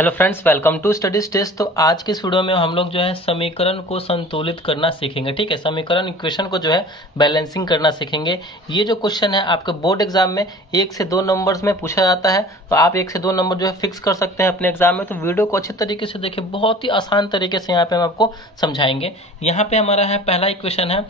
Hello friends, welcome to study test. तो आज के इस वीडियो में हम लोग जो है समीकरण को संतुलित करना सीखेंगे। ठीक है, समीकरण इक्वेशन को जो है बैलेंसिंग करना सीखेंगे। ये जो क्वेश्चन है आपके बोर्ड एग्जाम में 1 से 2 नंबर्स में पूछा जाता है, तो आप 1 से 2 नंबर जो है फिक्स कर सकते हैं अपने एग्जाम में। तो वीडियो को अच्छे तरीके से देखिए, बहुत ही आसान तरीके से यहाँ पे हम आपको समझाएंगे। यहाँ पे हमारा है पहला इक्वेशन है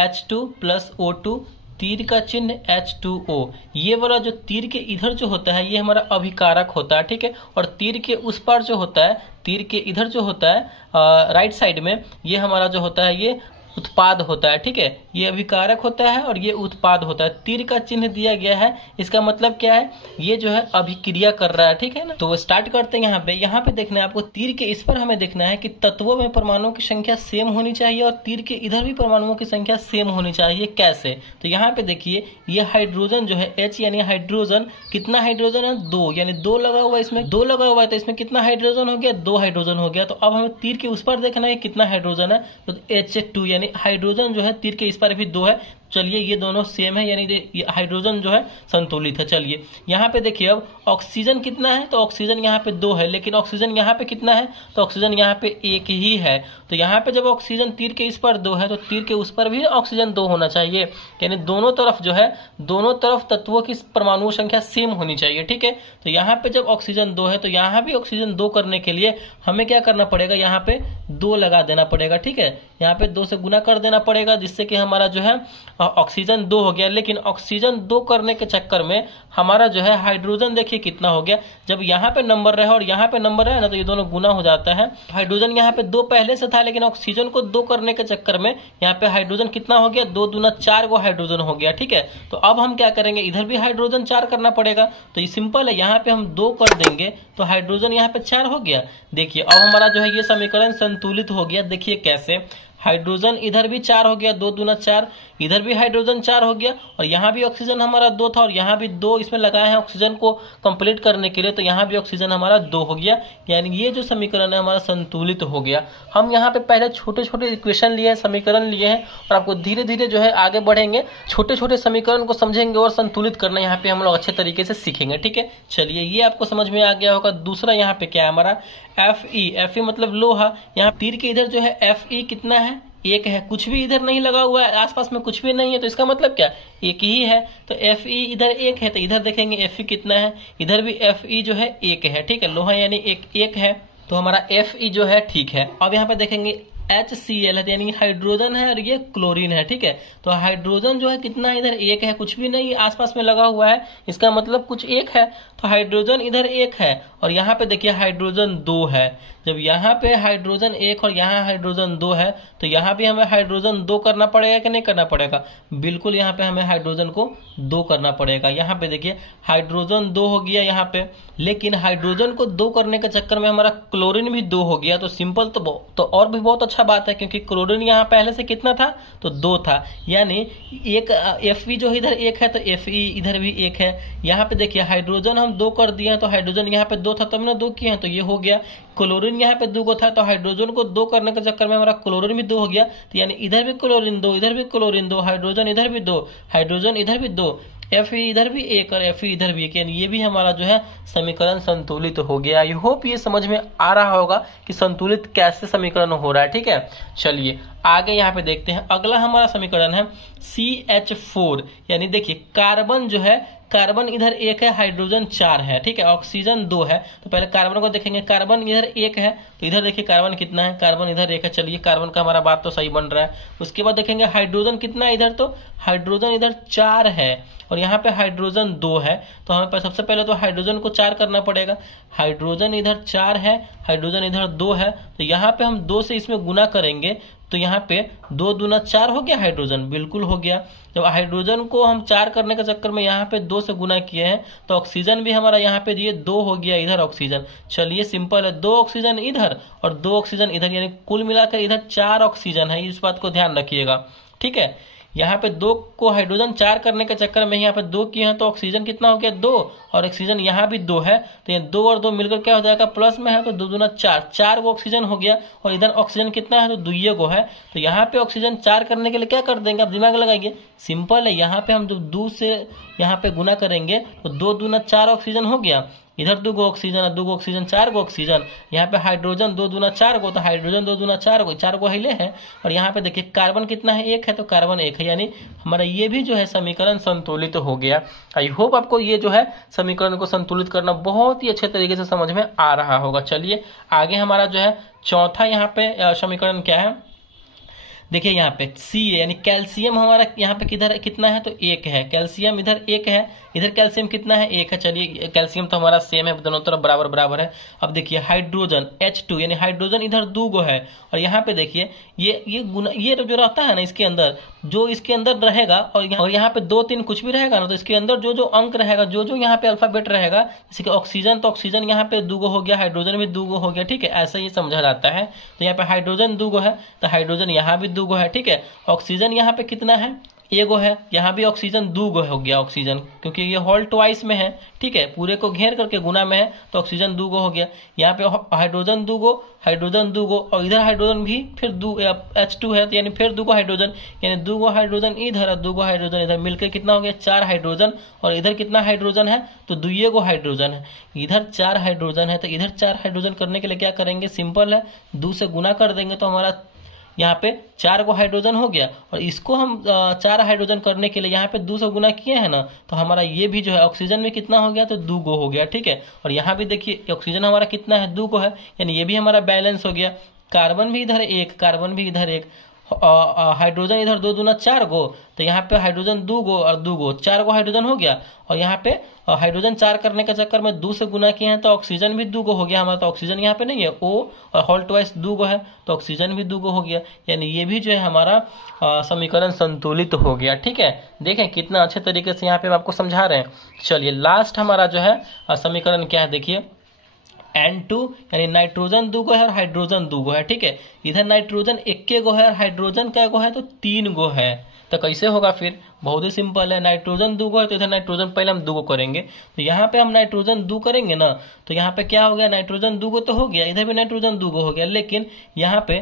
H2 + O2, तीर का चिन्ह H2O। ये वाला जो तीर के इधर जो होता है ये हमारा अभिकारक होता है। ठीक है, और तीर के उस पार जो होता है, तीर के इधर जो होता है राइट साइड में, ये हमारा जो होता है ये उत्पाद होता है। ठीक है, ये अभिकारक होता है और ये उत्पाद होता है। तीर का चिन्ह दिया गया है, इसका मतलब क्या है, ये जो है अभिक्रिया कर रहा है। ठीक है ना, तो स्टार्ट करते हैं। यहाँ पे देखना है आपको, तीर के इस पर हमें देखना है कि तत्वों में परमाणुओं की संख्या सेम होनी चाहिए और तीर के इधर भी परमाणुओं की संख्या सेम होनी चाहिए। कैसे? तो यहाँ पे देखिए, ये हाइड्रोजन जो है H यानी हाइड्रोजन, कितना हाइड्रोजन है? 2, यानी 2 लगा हुआ है, इसमें 2 लगा हुआ है, तो इसमें कितना हाइड्रोजन हो गया? 2 हाइड्रोजन हो गया। तो अब हमें तीर के उस पर देखना है कितना हाइड्रोजन है, तो H2 यानी हाइड्रोजन जो है तीर के इस पर भी 2 है। चलिए, ये दोनों सेम है, यानी हाइड्रोजन जो है संतुलित है। चलिए यहाँ पे देखिए, अब ऑक्सीजन कितना है, तो ऑक्सीजन यहाँ पे 2 है, लेकिन ऑक्सीजन यहाँ पे कितना है, तो ऑक्सीजन यहाँ पे 1 ही है। तो यहाँ पे जब ऑक्सीजन तीर के इस पर 2 है, तो तीर के उस पर भी ऑक्सीजन 2 होना चाहिए, यानी दोनों तरफ जो है, दोनों तरफ तत्वों की परमाणु संख्या सेम होनी चाहिए। ठीक है, तो यहाँ पे जब ऑक्सीजन 2 है, तो यहाँ भी ऑक्सीजन 2 करने के लिए हमें क्या करना पड़ेगा, यहाँ पे 2 लगा देना पड़ेगा। ठीक है, यहाँ पे 2 से गुना कर देना पड़ेगा, जिससे कि हमारा जो है ऑक्सीजन 2 हो गया। लेकिन ऑक्सीजन 2 करने के चक्कर में हमारा जो है हाइड्रोजन देखिए कितना हो गया। जब यहाँ पे नंबर रहे और यहाँ पे नंबर रहे ना, तो ये दोनों गुना हो जाता है। हाइड्रोजन यहाँ पे 2 पहले से था, लेकिन ऑक्सीजन को 2 करने के चक्कर में यहाँ पे हाइड्रोजन कितना हो गया, 2 दूना 4 गो हाइड्रोजन हो गया। ठीक है, तो अब हम क्या करेंगे, इधर भी हाइड्रोजन 4 करना पड़ेगा। तो ये सिंपल है, यहाँ पे हम 2 कर देंगे तो हाइड्रोजन यहाँ पे 4 हो गया। देखिए, अब हमारा जो है ये समीकरण संतुलित हो गया। देखिए कैसे, हाइड्रोजन इधर भी 4 हो गया, 2 दूना 4, इधर भी हाइड्रोजन 4 हो गया, और यहाँ भी ऑक्सीजन हमारा 2 था और यहाँ भी 2 इसमें लगाए हैं ऑक्सीजन को कंप्लीट करने के लिए, तो यहाँ भी ऑक्सीजन हमारा 2 हो गया। यानी ये जो समीकरण है हमारा संतुलित हो गया। हम यहाँ पे पहले छोटे छोटे इक्वेशन लिए हैं, समीकरण लिए हैं, और आपको धीरे धीरे जो है आगे बढ़ेंगे, छोटे छोटे समीकरण को समझेंगे और संतुलित करना यहाँ पे हम लोग अच्छे तरीके से सीखेंगे। ठीक है, चलिए, ये आपको समझ में आ गया होगा। दूसरा यहाँ पे क्या है हमारा, Fe मतलब लोहा। यहाँ तीर के इधर जो है Fe कितना है, 1 है, कुछ भी इधर नहीं लगा हुआ है, आसपास में कुछ भी नहीं है, तो इसका मतलब क्या, 1 ही है। तो Fe इधर 1 है, तो इधर देखेंगे Fe कितना है, इधर भी Fe जो है 1 है। ठीक है, लोहा यानी 1 है, तो हमारा Fe जो है ठीक है। अब यहाँ पे देखेंगे HCl है, यानी हाइड्रोजन है और ये क्लोरीन है। ठीक है, तो हाइड्रोजन जो है कितना, इधर 1 है, कुछ भी नहीं आसपास में लगा हुआ है, इसका मतलब कुछ 1 है, तो हाइड्रोजन इधर 1 है, और यहाँ पे देखिए हाइड्रोजन 2 है। जब यहाँ पे हाइड्रोजन 1 और यहाँ हाइड्रोजन 2 है, तो यहाँ भी हमें हाइड्रोजन 2 करना पड़ेगा कि नहीं करना पड़ेगा, बिल्कुल यहाँ पे हमें हाइड्रोजन को 2 करना पड़ेगा। यहाँ पे देखिए हाइड्रोजन 2 हो गया यहाँ पे, लेकिन हाइड्रोजन को 2 करने के चक्कर में हमारा क्लोरीन भी 2 हो गया। तो सिंपल तो और भी बहुत अच्छा बात है, क्योंकि क्लोरीन यहाँ पहले से कितना था, तो 2 था, यानी एक Fe जो इधर 1 है, तो Fe इधर भी 1 है। यहाँ पे देखिए हाइड्रोजन हम 2 कर दिए हैं, तो हाइड्रोजन यहाँ पे 2 था, तब हमने 2 किए हैं, तो ये हो गया। क्लोरीन यहाँ पे 2 को था, तो हाइड्रोजन को 2 करने के चक्कर में हमारा क्लोरीन भी 2 हो गया। तो यानी इधर भी क्लोरीन 2, इधर भी क्लोरीन 2, हाइड्रोजन इधर भी 2, हाइड्रोजन इधर भी 2, Fe इधर भी 1 और Fe इधर भी 1, यानी ये भी हमारा जो है समीकरण संतुलित हो गया। आई होप ये समझ में आ रहा होगा कि संतुलित कैसे समीकरण हो रहा है। ठीक है, चलिए आगे यहाँ पे देखते हैं। अगला हमारा समीकरण है CH4, यानी देखिए कार्बन जो है, कार्बन इधर 1 है, हाइड्रोजन 4 है। ठीक है, ऑक्सीजन 2 है, तो पहले कार्बन को देखेंगे, कार्बन इधर 1 है, तो इधर देखिए कार्बन कितना है, कार्बन इधर 1 है। चलिए, कार्बन का हमारा बात तो सही बन रहा है। उसके बाद देखेंगे हाइड्रोजन कितना है इधर, तो हाइड्रोजन इधर 4 है और यहाँ पे हाइड्रोजन 2 है, तो हमें सबसे पहले तो हाइड्रोजन को 4 करना पड़ेगा। हाइड्रोजन इधर 4 है, हाइड्रोजन इधर 2 है, तो यहाँ पे हम 2 से इसमें गुना करेंगे, तो यहाँ पे 2 दूना 4 हो गया, हाइड्रोजन बिल्कुल हो गया। जब हाइड्रोजन को हम 4 करने के चक्कर में यहाँ पे 2 से गुना किए हैं, तो ऑक्सीजन भी हमारा यहाँ पे ये 2 हो गया, इधर ऑक्सीजन। चलिए सिंपल है, 2 ऑक्सीजन इधर और 2 ऑक्सीजन इधर, यानी कुल मिलाकर इधर 4 ऑक्सीजन है। इस बात को ध्यान रखिएगा। ठीक है, यहाँ पे 2 को हाइड्रोजन 4 करने के चक्कर में यहाँ पे 2 किए हैं, तो ऑक्सीजन कितना हो गया, 2, और ऑक्सीजन यहाँ भी 2 है, तो ये 2 और 2 मिलकर क्या हो जाएगा, प्लस में है, तो 2 दूना 4, 4 गो ऑक्सीजन हो गया, और इधर ऑक्सीजन कितना है, तो 2 गो है। तो यहाँ पे ऑक्सीजन 4 करने के लिए क्या कर देंगे, आप दिमाग लगाइए, सिंपल है, यहाँ पे हम 2 से यहाँ पे गुना करेंगे, तो 2 दूना 4 ऑक्सीजन हो गया, इधर 2 गो ऑक्सीजन और 2 गो ऑक्सीजन 4 गो ऑक्सीजन। यहाँ पे हाइड्रोजन 2 दूना 4 गो, तो हाइड्रोजन 2 दूना 4 गो हिले हैं। और यहाँ पे देखिए कार्बन कितना है, 1 है, तो कार्बन 1 है, यानी हमारा ये भी जो है समीकरण संतुलित हो गया। आई होप आपको ये जो है समीकरण को संतुलित करना बहुत ही अच्छे तरीके से समझ में आ रहा होगा। चलिए आगे हमारा जो है चौथा यहाँ पे समीकरण क्या है, देखिए यहाँ पे सी यानी कैल्शियम हमारा यहाँ पे किधर कितना है, तो 1 है। कैल्शियम इधर 1 है, इधर कैल्शियम कितना है, 1 है। चलिए कैल्शियम तो हमारा सेम है, दोनों तरफ बराबर बराबर है। अब देखिए हाइड्रोजन H2 यानी हाइड्रोजन इधर 2 गो है, और यहाँ पे देखिए ये गुना, ये जो रहता है ना इसके अंदर, जो इसके अंदर रहेगा और यहाँ पे 2 3 कुछ भी रहेगा ना, तो इसके अंदर जो जो अंक रहेगा, जो जो यहाँ पे अल्फाबेट रहेगा, जैसे कि ऑक्सीजन, तो ऑक्सीजन यहाँ पे 2 गो हो गया, हाइड्रोजन भी 2 गो हो गया, ठीक है, ऐसा ही समझा जाता है। तो यहाँ पे हाइड्रोजन 2 गो है, तो हाइड्रोजन यहाँ भी 2 गो है, ठीक है। ऑक्सीजन यहाँ पे कितना है, 1 गो है, यहाँ भी ऑक्सीजन 2 गो हो गया ऑक्सीजन, क्योंकि ये होल ट्वाइस में है, ठीक है, पूरे को घेर करके गुना में है, तो ऑक्सीजन 2 गो हो गया। यहाँ पे हाइड्रोजन 2 गो, हाइड्रोजन 2 गो, और इधर हाइड्रोजन भी फिर H2 है, तो यानी फिर 2 गो हाइड्रोजन, यानी 2 गो हाइड्रोजन इधर और 2 गो हाइड्रोजन इधर, मिलकर कितना हो गया, 4 हाइड्रोजन। और इधर कितना हाइड्रोजन है, तो 2 गो हाइड्रोजन है, इधर 4 हाइड्रोजन है, तो इधर 4 हाइड्रोजन करने के लिए क्या करेंगे, सिंपल है, 2 से गुना कर देंगे, तो हमारा यहाँ पे 4 गो हाइड्रोजन हो गया। और इसको हम 4 हाइड्रोजन करने के लिए यहाँ पे 2 से गुना किए हैं ना, तो हमारा ये भी जो है ऑक्सीजन में कितना हो गया, तो 2 गो हो गया, ठीक है। और यहाँ भी देखिए ऑक्सीजन हमारा कितना है, 2 गो है, यानी ये भी हमारा बैलेंस हो गया। कार्बन भी इधर 1, कार्बन भी इधर 1, हाइड्रोजन इधर 2 दूना 4 गो, तो यहाँ पे हाइड्रोजन 2 गो और 2 गो, 4 गो हाइड्रोजन हो गया। और यहाँ पे हाइड्रोजन 4 करने के चक्कर में 2 से गुना किए हैं, तो ऑक्सीजन भी 2 गो हो गया हमारा, तो ऑक्सीजन यहाँ पे नहीं है, O और होल ट्वाइस 2 गो है, तो ऑक्सीजन भी 2 गो हो गया, यानी ये भी जो है हमारा समीकरण संतुलित हो गया, ठीक है। देखें कितना अच्छे तरीके से यहाँ पे आपको समझा रहे हैं। चलिए लास्ट हमारा जो है समीकरण क्या है, देखिए N2 यानी नाइट्रोजन 2 गो है और हाइड्रोजन 2 गो है, ठीक है। इधर नाइट्रोजन 1 गो है और हाइड्रोजन क्या गो है, तो 3 गो है। तो कैसे होगा फिर, बहुत ही सिंपल है, नाइट्रोजन 2 गो है, तो इधर नाइट्रोजन पहले हम 2 गो करेंगे, तो यहाँ पे हम नाइट्रोजन 2 करेंगे ना, तो यहाँ पे क्या हो गया, नाइट्रोजन 2 गो तो हो गया, इधर भी नाइट्रोजन 2 गो हो गया, लेकिन यहाँ पे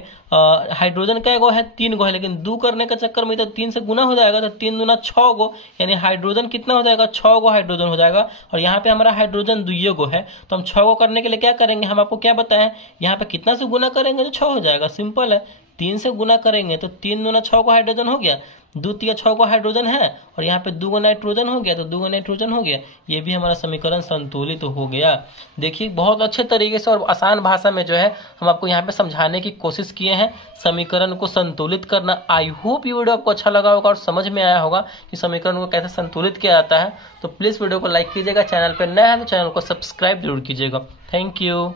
हाइड्रोजन क्या गो है, 3 गो है, लेकिन 2 करने के चक्कर में इधर 3 से गुना हो जाएगा, तो 3 दूना 6 गो, यानी हाइड्रोजन कितना हो जाएगा, 6 गो हाइड्रोजन हो जाएगा। और यहाँ पे हमारा हाइड्रोजन 2 गो है, तो हम 6 गो करने के लिए क्या करेंगे, हम आपको क्या बताएं, यहाँ पे कितना से गुना करेंगे तो 6 हो जाएगा, सिंपल है। 3 से गुना करेंगे तो 3 दूना 6 गो हाइड्रोजन हो गया, 2 तिया 6 गो हाइड्रोजन है, और यहाँ पे 2 गो नाइट्रोजन हो गया, तो 2 गो नाइट्रोजन हो गया, ये भी हमारा समीकरण संतुलित हो गया। देखिए बहुत अच्छे तरीके से और आसान भाषा में जो है हम आपको यहाँ पे समझाने की कोशिश किए हैं समीकरण को संतुलित करना। आई होप ये वीडियो आपको अच्छा लगा होगा और समझ में आया होगा कि समीकरण को कैसे संतुलित किया जाता है। तो प्लीज़ वीडियो को लाइक कीजिएगा, चैनल पर नया है तो चैनल को सब्सक्राइब जरूर कीजिएगा। Thank you.